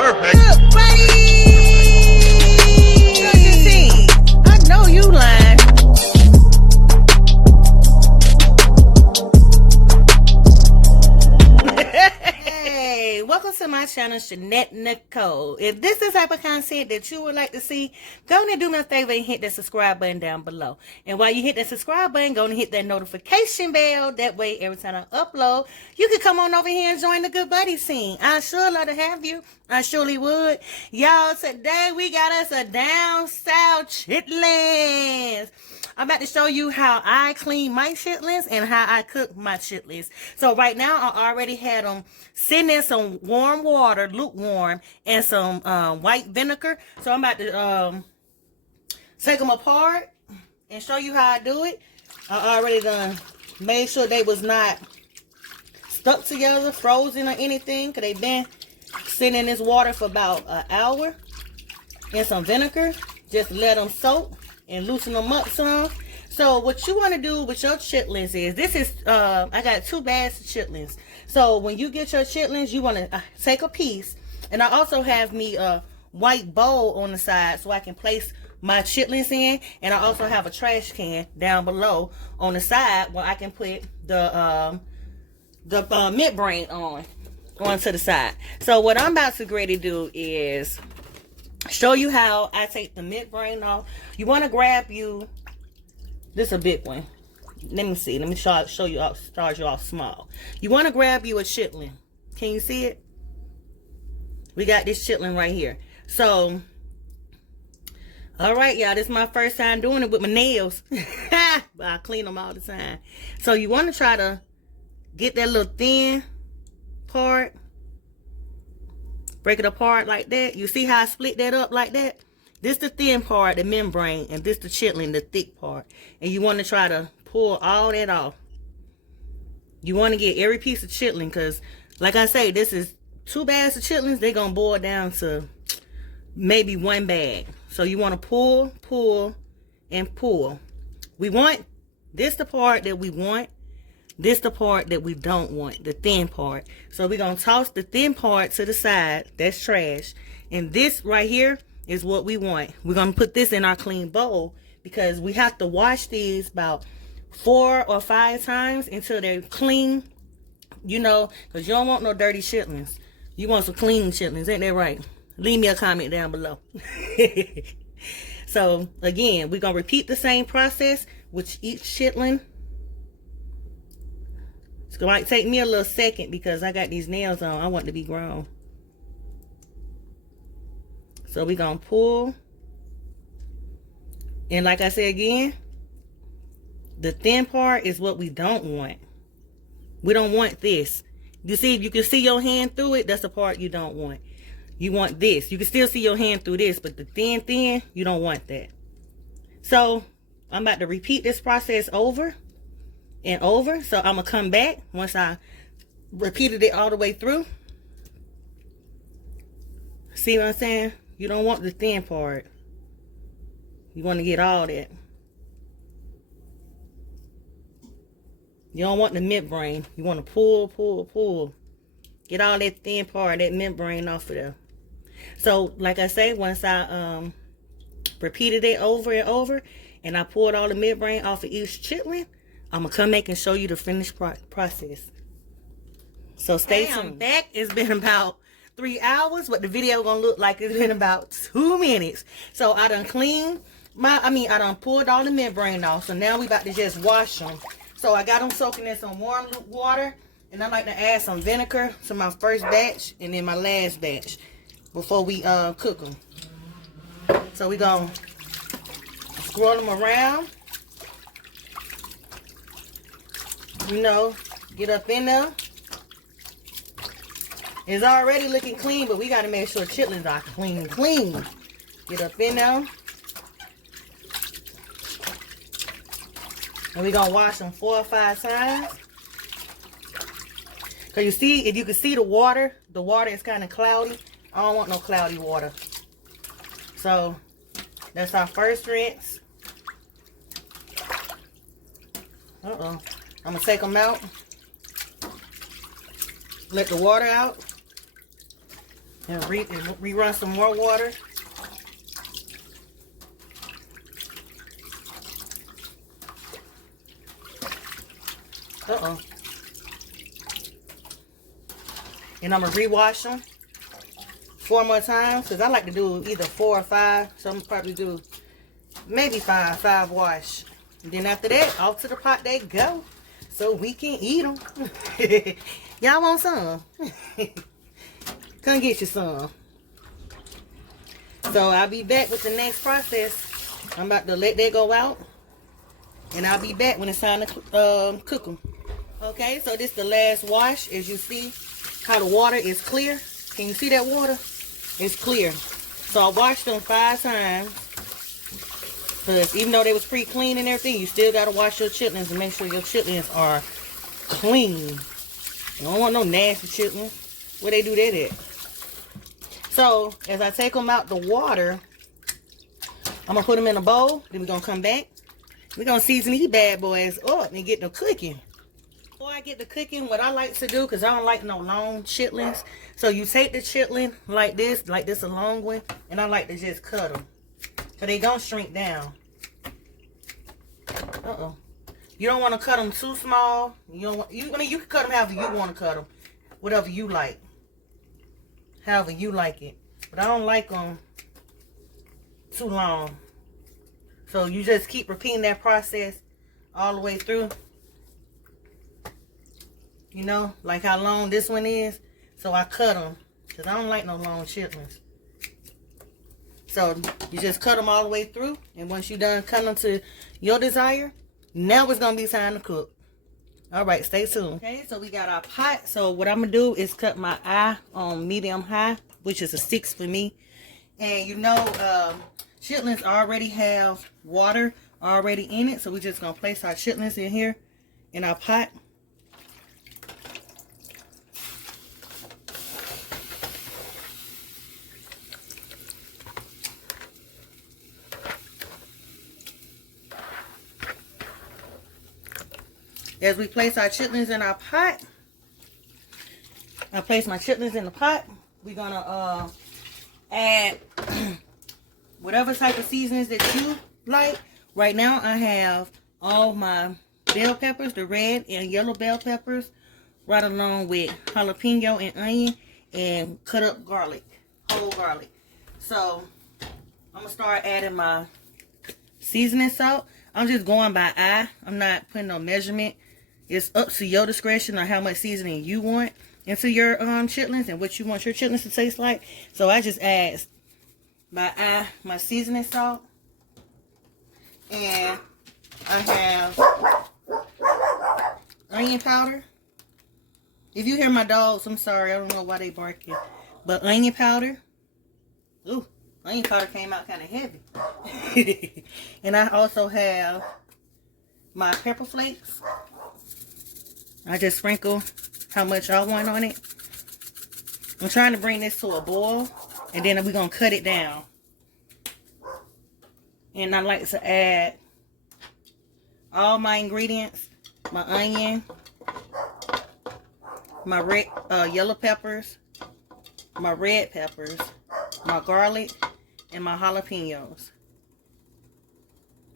Perfect. Look, buddy. Look at this. I know you lying. Hey, welcome to my channel, Shunnette Nicole. If this is the type of content that you would like to see, go ahead and do me a favor and hit that subscribe button down below. And while you hit that subscribe button, go and hit that notification bell. That way, every time I upload, you can come on over here and join the good buddy scene. I sure love to have you. I surely would. Y'all, today we got us a down south chitlins. I'm about to show you how I clean my chitlins and how I cook my chitlins. So right now, I already had them sitting in some warm water, lukewarm, and some white vinegar. So I'm about to take them apart and show you how I do it. I already done made sure they was not stuck together, frozen or anything, because they've been sitting in this water for about an hour in some vinegar. Just let them soak and loosen them up some. So what you want to do with your chitlins is, this is I got 2 bags of chitlins. So when you get your chitlins, you want to take a piece, and I also have me a white bowl on the side so I can place my chitlins in, and I also have a trash can down below on the side where I can put the midbrain onto the side. So what I'm about to get ready to do is show you how I take the midbrain off. You want to grab you, this is a big one. Let me see. Let me show you off, start you off small. You want to grab you a chitlin. Can you see it? We got this chitlin right here. So, all right, y'all. This is my first time doing it with my nails. But I clean them all the time. So you want to try to get that little thin part. Break it apart like that. You see how I split that up like that? This the thin part, the membrane, and this the chitlin, the thick part. And you want to try to pull all that off. You want to get every piece of chitlin, because like I say, this is 2 bags of chitlins. They're going to boil down to maybe 1 bag. So you want to pull, and pull. We want this the part that we want. This the part that we don't want, the thin part. So we're going to toss the thin part to the side. That's trash. And this right here is what we want. We're going to put this in our clean bowl, because we have to wash these about 4 or 5 times until they're clean. You know, because you don't want no dirty chitlins. You want some clean chitlins. Ain't that right? Leave me a comment down below. So, again, we're going to repeat the same process with each chitlin. It might take me a little second because I got these nails on. I want to be grown. So we're going to pull. And like I said again, the thin part is what we don't want. We don't want this. You see, you can see your hand through it. That's the part you don't want. You want this. You can still see your hand through this, but the thin, you don't want that. So I'm about to repeat this process over and over. So I'm gonna come back once I repeated it all the way through. See what I'm saying? You don't want the thin part. You want to get all that. You don't want the midbrain. You want to pull. Get all that thin part, that midbrain off of there. So like I say, once I repeated it over and over, and I poured all the midbrain off of each chitlin, I'm going to come back and show you the finished process. So stay tuned. I'm back. It's been about 3 hours, but the video going to look like it's been about 2 minutes. So I done cleaned I done pulled all the membrane off. So now we about to just wash them. So I got them soaking in some warm water. And I like to add some vinegar to my first batch and then my last batch before we cook them. So we going to swirl them around. You know, get up in there. It's already looking clean, but we got to make sure chitlins are clean. Get up in there. And we're going to wash them 4 or 5 times. Because you see, if you can see the water is kind of cloudy. I don't want no cloudy water. So, that's our first rinse. I'm going to take them out. Let the water out. And rerun some more water. Uh-oh. And I'm going to rewash them 4 more times. Because I like to do either 4 or 5. So I'm going to probably do maybe 5 wash. And then after that, off to the pot they go. So we can eat them. Y'all want some? Come get you some. So I'll be back with the next process. I'm about to let that go out. And I'll be back when it's time to cook them. Okay, so this is the last wash. As you see how the water is clear. Can you see that water? It's clear. So I washed them 5 times. Because even though they was pre-clean and everything, you still got to wash your chitlins and make sure your chitlins are clean. You don't want no nasty chitlins. Where they do that at? So, as I take them out the water, I'm going to put them in a bowl. Then we're going to come back. We're going to season these bad boys up and get them cooking. Before I get to cooking, what I like to do, because I don't like no long chitlins. So, you take the chitlin like this a long one, and I like to just cut them. So they don't shrink down. Uh-oh. You don't want to cut them too small. I mean, you can cut them however you want to cut them. Whatever you like. However you like it. But I don't like them too long. So you just keep repeating that process all the way through. You know, like how long this one is. So I cut them. Because I don't like no long chitlins. So you just cut them all the way through. And once you're done cutting them to your desire, now it's going to be time to cook. All right, stay tuned. Okay, so we got our pot. So what I'm going to do is cut my eye on medium high, which is a 6 for me. And you know, chitlins already have water already in it. So we're just going to place our chitlins in here in our pot. As we place our chitlins in our pot, I place my chitlins in the pot. We're going to add whatever type of seasonings that you like. Right now, I have all my bell peppers, the red and yellow bell peppers, right along with jalapeno and onion and cut up garlic, whole garlic. So, I'm going to start adding my seasoning salt. I'm just going by eye. I'm not putting no measurement. It's up to your discretion on how much seasoning you want into your chitlins and what you want your chitlins to taste like. So I just add my seasoning salt. And I have onion powder. If you hear my dogs, I'm sorry. I don't know why they barking. But onion powder. Ooh, onion powder came out kind of heavy. And I also have my pepper flakes. I just sprinkle how much I want on it. I'm trying to bring this to a boil. And then we're going to cut it down. And I like to add all my ingredients. My onion. My red, yellow peppers. My red peppers. My garlic. And my jalapenos.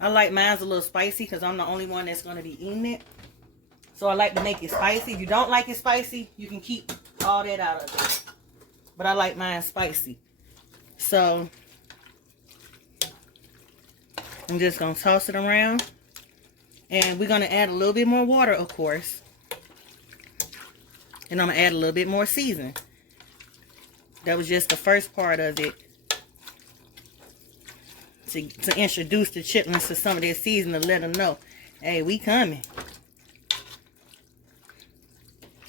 I like mine's a little spicy because I'm the only one that's going to be eating it. So I like to make it spicy. If you don't like it spicy, you can keep all that out of it. But I like mine spicy. So I'm just going to toss it around. And we're going to add a little bit more water, of course. And I'm going to add a little bit more seasoning. That was just the first part of it. To introduce the chitlins to some of their seasoning to let them know, hey, we coming.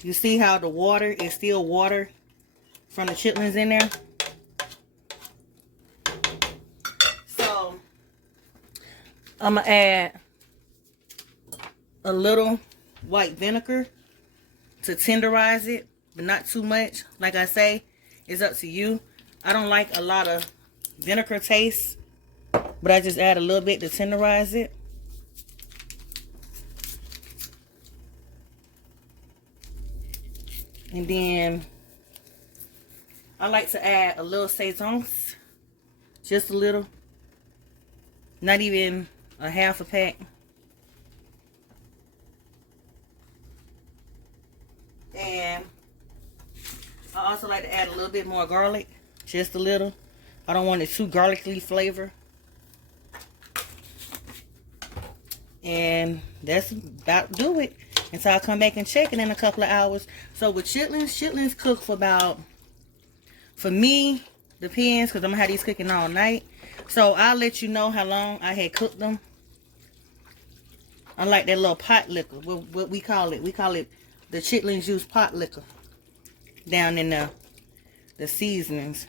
You see how the water is still water from the chitlins in there? So, I'm going to add a little white vinegar to tenderize it, but not too much. Like I say, it's up to you. I don't like a lot of vinegar taste, but I just add a little bit to tenderize it. And then I like to add a little saisons, just a little, not even a half a pack. And I also like to add a little bit more garlic, just a little. I don't want it too garlicky flavor. And that's about do it until I come back and check it in a couple of hours. So with chitlins cook for about, for me, depends, because I'm gonna have these cooking all night. So I'll let you know how long I had cooked them. I like that little pot liquor, what we call it. We call it the chitlins juice pot liquor down in the seasonings.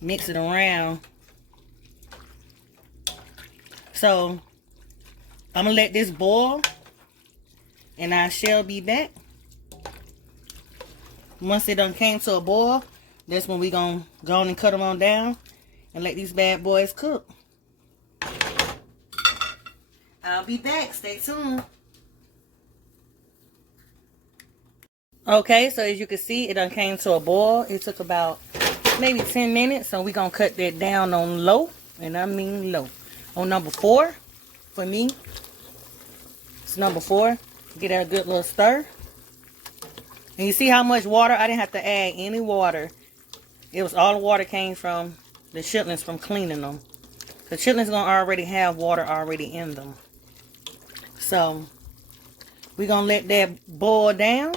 Mix it around. So I'm gonna let this boil, and I shall be back. Once it done came to a boil, that's when we gonna go on and cut them on down and let these bad boys cook. I'll be back. Stay tuned. Okay, so as you can see, it done came to a boil. It took about maybe 10 minutes. So we gonna cut that down on low, and I mean low. On number 4 for me. It's number 4. Get that a good little stir. And you see how much water? I didn't have to add any water. It was all the water came from the chitlins from cleaning them. The chitlins gonna already have water already in them. So we're gonna let that boil down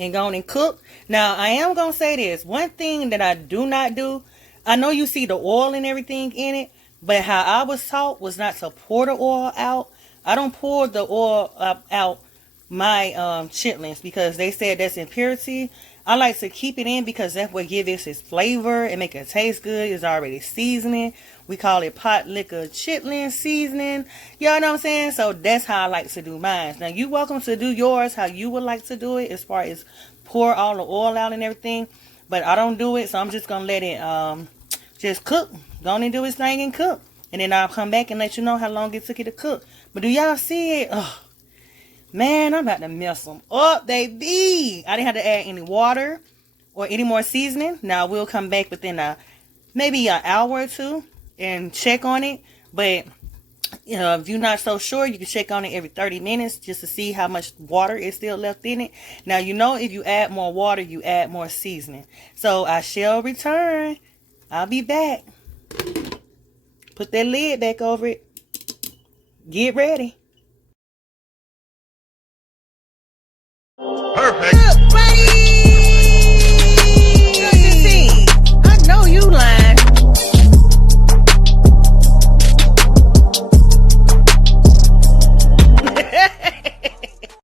and go on and cook. Now I am gonna say this. One thing that I do not do, I know you see the oil and everything in it, but how I was taught was not to pour the oil out. I don't pour the oil out my chitlins because they said that's impurity. I like to keep it in because that's what gives it its flavor and make it taste good. It's already seasoning. We call it pot liquor chitlin seasoning. Y'all know what I'm saying? So that's how I like to do mine. Now you welcome to do yours how you would like to do it as far as pour all the oil out and everything. But I don't do it, so I'm just gonna let it just cook. Go on and do its thing and cook. And then I'll come back and let you know how long it took it to cook. But do y'all see it? Oh, man, I'm about to mess them up, baby. I didn't have to add any water or any more seasoning. Now, we'll come back within maybe an hour or two and check on it. But if you're not so sure, you can check on it every 30 minutes just to see how much water is still left in it. Now, you know if you add more water, you add more seasoning. So, I shall return. I'll be back. Put that lid back over it. Get ready. Perfect.